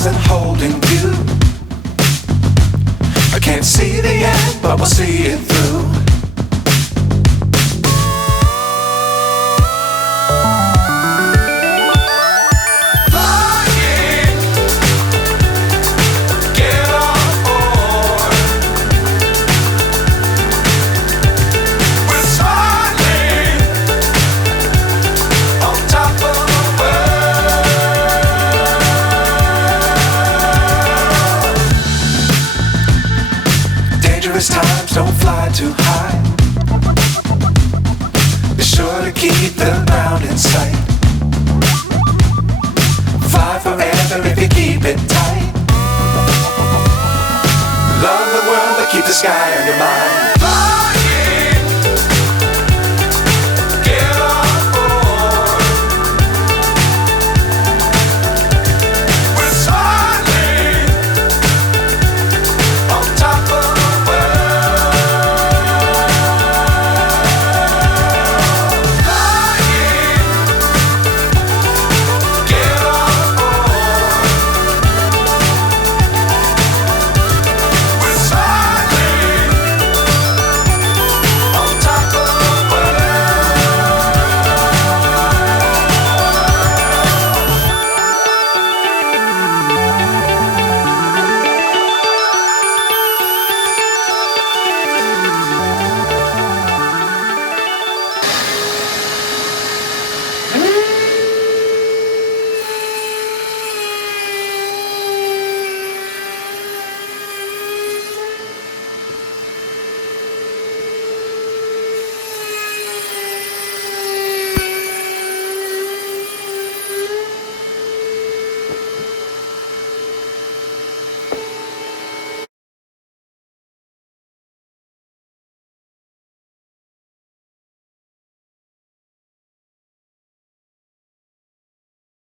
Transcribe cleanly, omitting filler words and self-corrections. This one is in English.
stars and holding you. I can't see the end, but we'll see it through. Times don't fly too high. Be sure to keep the ground in sight. Fly forever if you keep it tight. Love the world but keep the sky on your mind.